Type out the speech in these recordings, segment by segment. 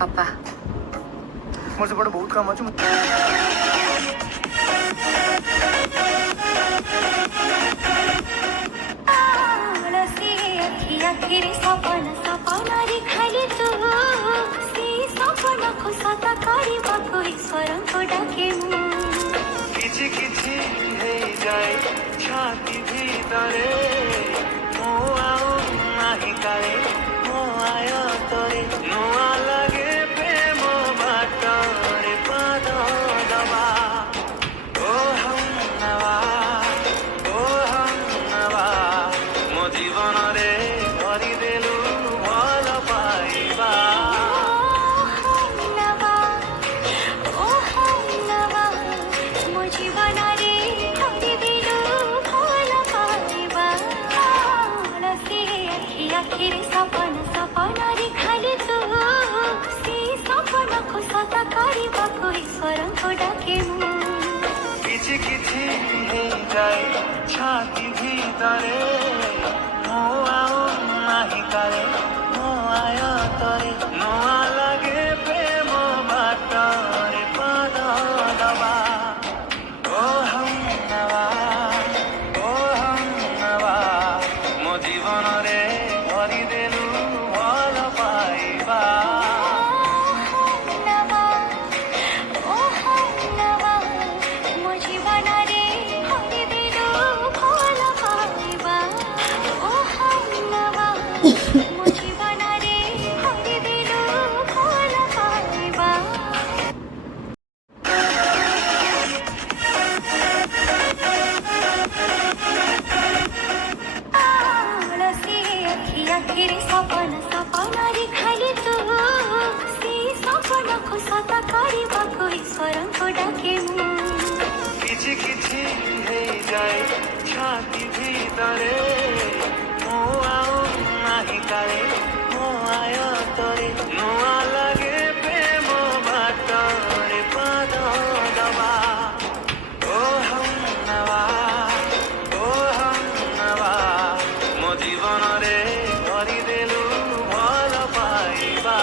पापा मोर से बहुत काम अच्छे। किछि किछि जाए छाती भीतरे मो आओ नाही काले मो आयो तोरे नुआ लगे प्रेम बाटरे पाद दबा ओ हम नवा मो जीवन रे भरी देलु भल पाइबा किछि किछि जाए छाती भीतरे मो आओ नाही काले मो आयो तोरे नुआ लगे प्रेम बाटरे पाद दबा ओ हम नवा मो जीवन रे भरी देलु भल पाइबा किछि किछि जाए छाती भीतरे मो आओ नाही काले मो आयो तोरे नुआ लगे प्रेम बाटरे पाद दबा ओ हम नवा मो जीवन रे भरी देलु भल पाइबा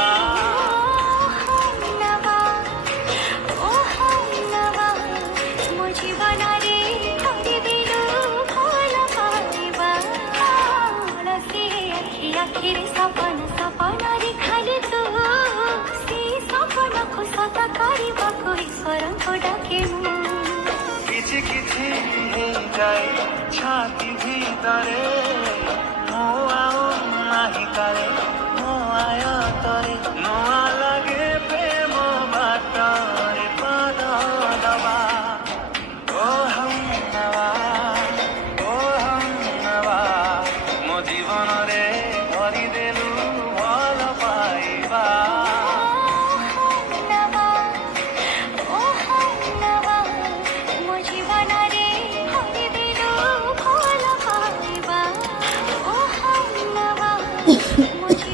किछि किछि जाए छाती भीतरे मो आओ नाही काले मो आयो तोरे नुआ लगे प्रेम बाटरे पाद दबा ओ हम नवा मो जीवन रे भरी देलु भल पाइबा मुझे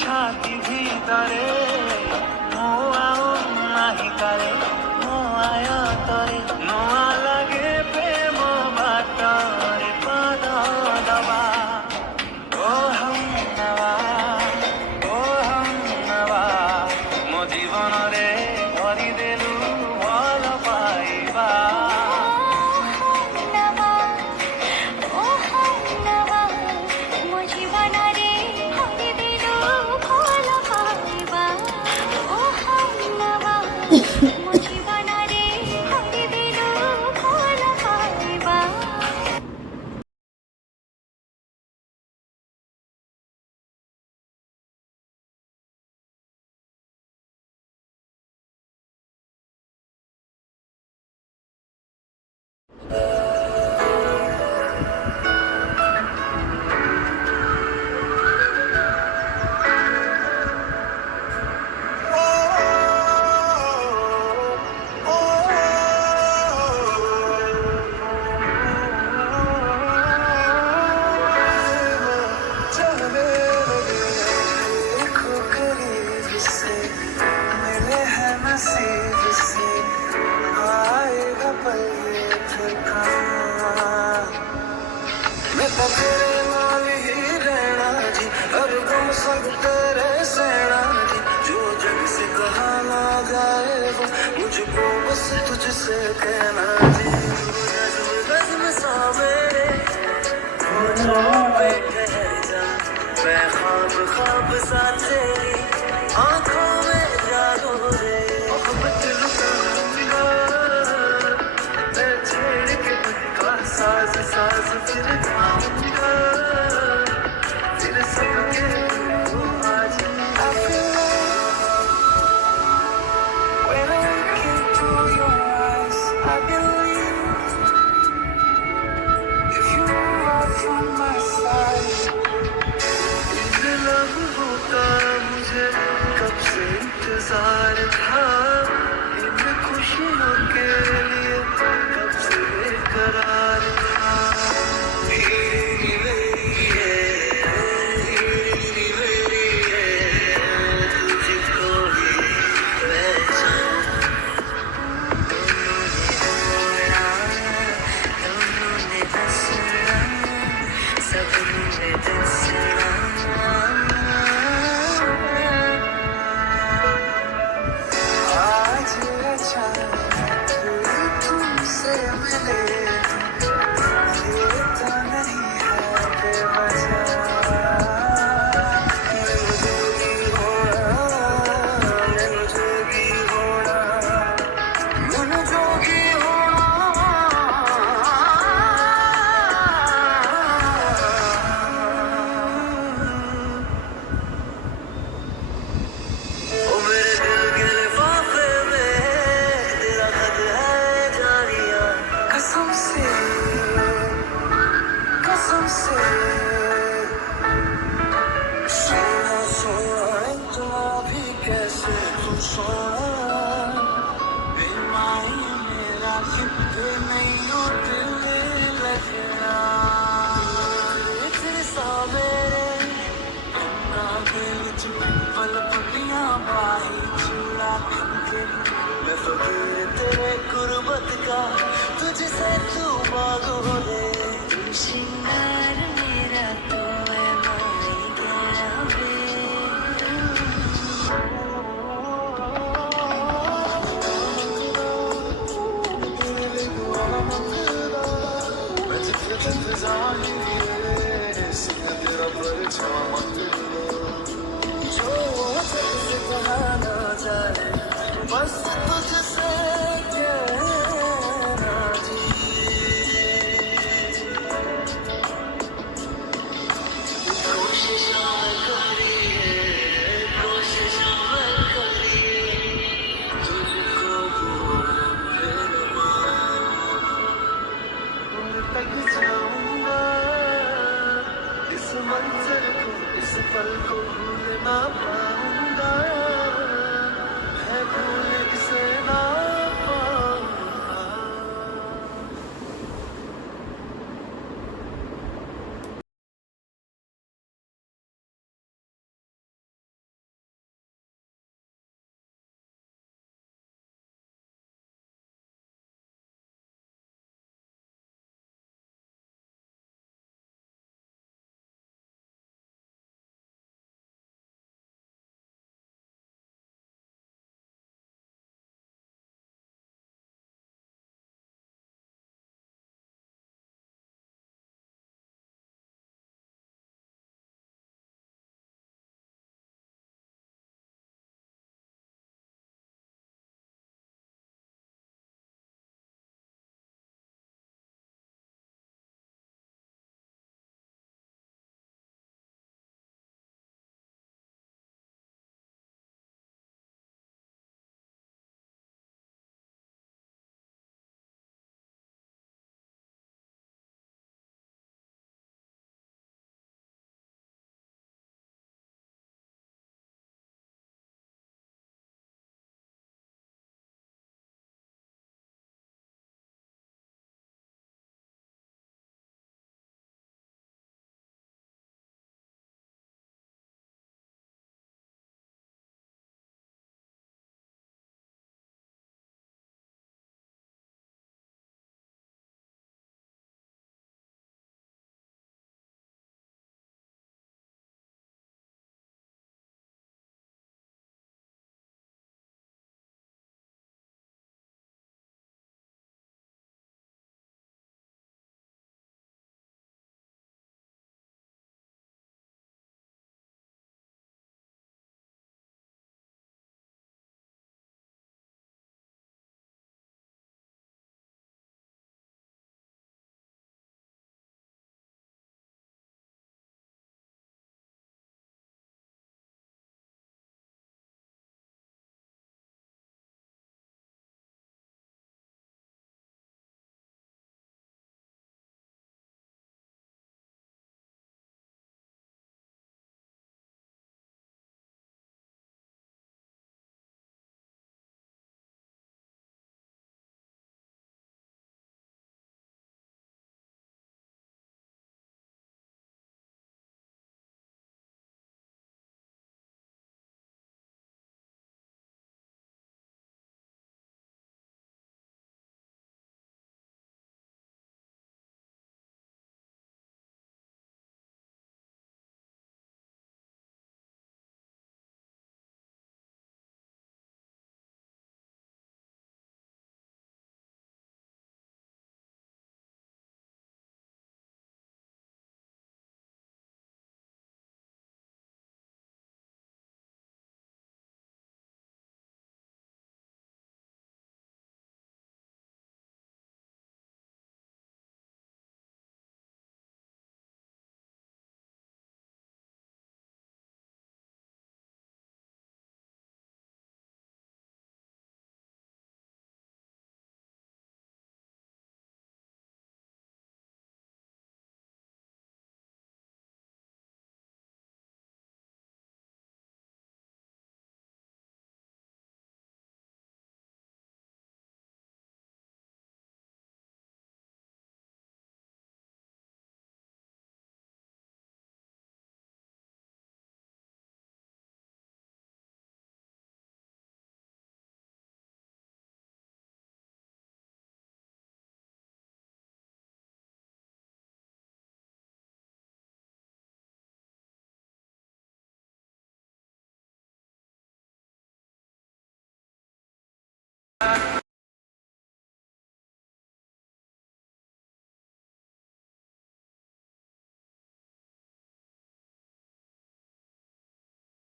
छाती भीतरे नाही करे आय तरे नुआ लगे प्रेम बाटरे पाद दबा ओ हम नवा मो जीवन रे भरी देलु भल पाइबा तेरे नाल ही रहना जी हर गम सब तेरे सहना जी जो जग से कहा ना जाए वो मुझको बस तुझसे कहना जी नज़्म सा मेरे होठों पे ठहर जा मैं ख्वाब सा तेरी आंखों में जागो रे मोहब्बत लुटाऊंगा मैं छेड़ के पक्का साज साज फिर गाऊंगा फिर सबके तू आज I feel when I look into your eyes I believe if you are from my side इन लम्हों का मुझे कब से इंतजार था इन खुशियों के लिए कब से बेकरार था हीरी मेरी है तुझको ही पहचान दोनों ने हंसना सबने दसना आज अचानक तुमसे मिले ये तो नहीं है बेवजह मैनू जोगी होना मैनू जोगी ओ मेरे दिल के लिफाफे में तेरा खत है जानिया कसम से सोना सोना इतना भी कैसे तू सोना बेमानी मेरा फिर नहीं हो दिल लगना